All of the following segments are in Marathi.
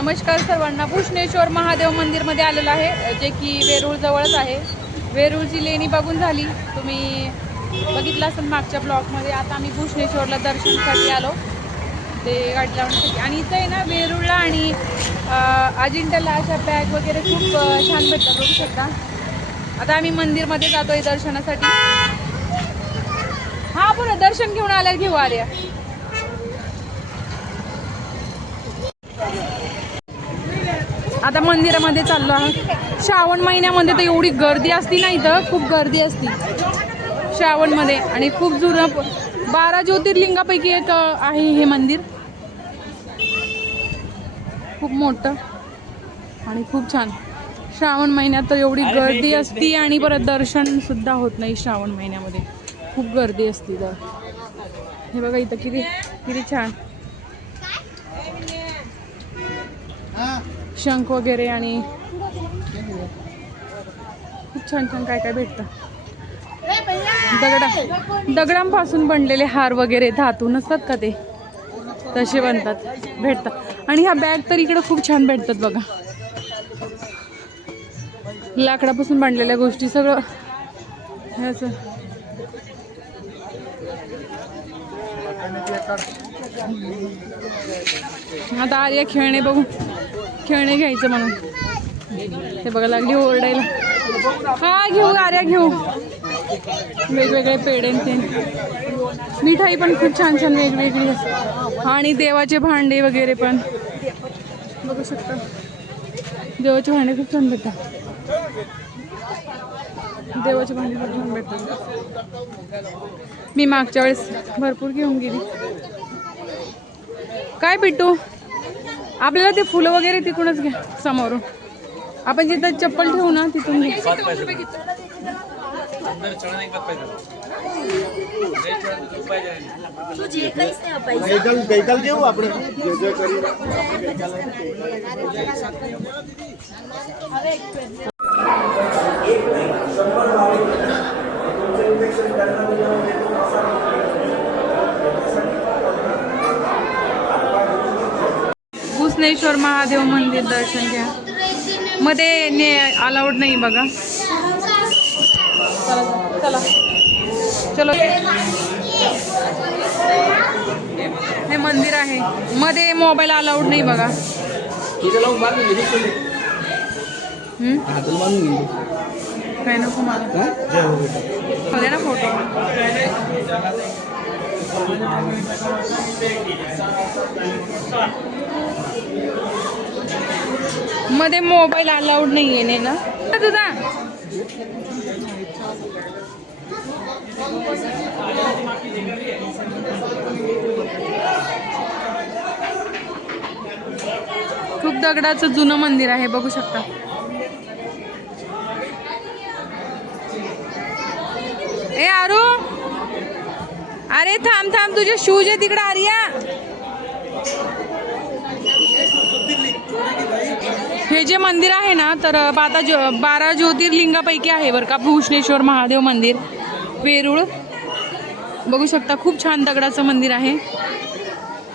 नमस्कार सर्वांना. भूषणेश्वर महादेव मंदिरमध्ये आलेलं आहे, जे की वेरूळ जवळच आहे. वेरूळची लेणी बघून झाली, तुम्ही बघितलं असेल मागच्या ब्लॉगमध्ये. आता आम्ही भूषणेश्वरला दर्शनासाठी आलो, ते गाडी लावण्यासाठी. आणि इथं आहे ना वेरूळला आणि अजिंठ्याला अशा बॅग वगैरे खूप छान भेटतात, बघू शकता. आता आम्ही मंदिरमध्ये जातोय दर्शनासाठी. हा बरं, दर्शन घेऊन आल्यावर घेऊ आर्या. आता मंदिरामध्ये चाललो आहोत. श्रावण महिन्यामध्ये तर एवढी गर्दी असती ना, इथं खूप गर्दी असती श्रावणमध्ये. आणि खूप जुनं 12 ज्योतिर्लिंगापैकी एक आहे हे मंदिर. खूप मोठं आणि खूप छान. श्रावण महिन्यात तर एवढी गर्दी असती आणि परत दर्शन सुद्धा होत नाही श्रावण महिन्यामध्ये. खूप गर्दी असती. तर हे बघा इथं किती किती छान शंख वगैरे आणि खूप छान छान काय काय भेटतं. दगडांपासून बनलेले हार वगैरे धातू नसतात का, ते तसे बनतात, भेटतात. आणि ह्या बॅग तर इकडे खूप छान भेटतात बघा. लाकडापासून बनलेल्या गोष्टी सगळं ह्याचं. आता आर्या खेळणे बघू, खेळणे घ्यायचं म्हणून ते बघा लागली ओरडायला. हा घेऊ आर्या, घेऊ. वेगवेगळे पेढे ते मिठाई पण खूप छान छान वेगवेगळी असते. आणि देवाचे भांडे वगैरे पण बघू शकता. देवाचे भांडे खूप छान भेटतात. देवाचे भांडे खूप छान भेटतात. मी मागच्या वेळेस भरपूर घेऊन गेली. काय पिट्टू, आपल्याला ते फुलं वगैरे तिकडूनच घ्या समोरून. आपण जिथं चप्पल ठेवू ना तिथून घ्या. भूषणेश्वर महादेव मंदिर दर्शन घ्या. मध्ये अलाउड नाही बघा. चला चलो. हे मंदिर आहे, मध्ये मोबाईल अलाउड नाही बघा. काय नको मला ना फोटो. मध्ये मोबाईल अलाउड नाही आहे ना तुझा. खूप दगडाचं जुनं मंदिर आहे, बघू शकता. ए आरू, अरे थांब थांब, तुझे शूज आहे तिकडे आर्या. हे जे मंदिर आहे ना, तर 12 ज्योतिर्लिंगापैकी आहे बरं का भूषणेश्वर महादेव मंदिर वेरूळ. बघू शकता, खूप छान दगडाचं मंदिर आहे.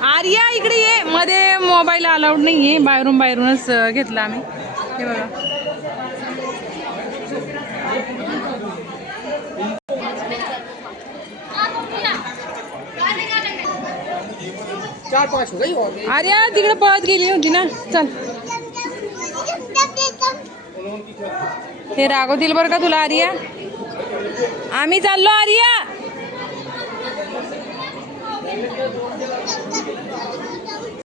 आर्या इकडे ये. मध्ये मोबाईल अलाउड नाही आहे, बाहेरूनच घेतला आम्ही. हे बघा. आर्या तिकडे पळत गेली होती ना. चल, हे रागवतील बरं का तुला आर्या. आम्ही चाललो आर्या.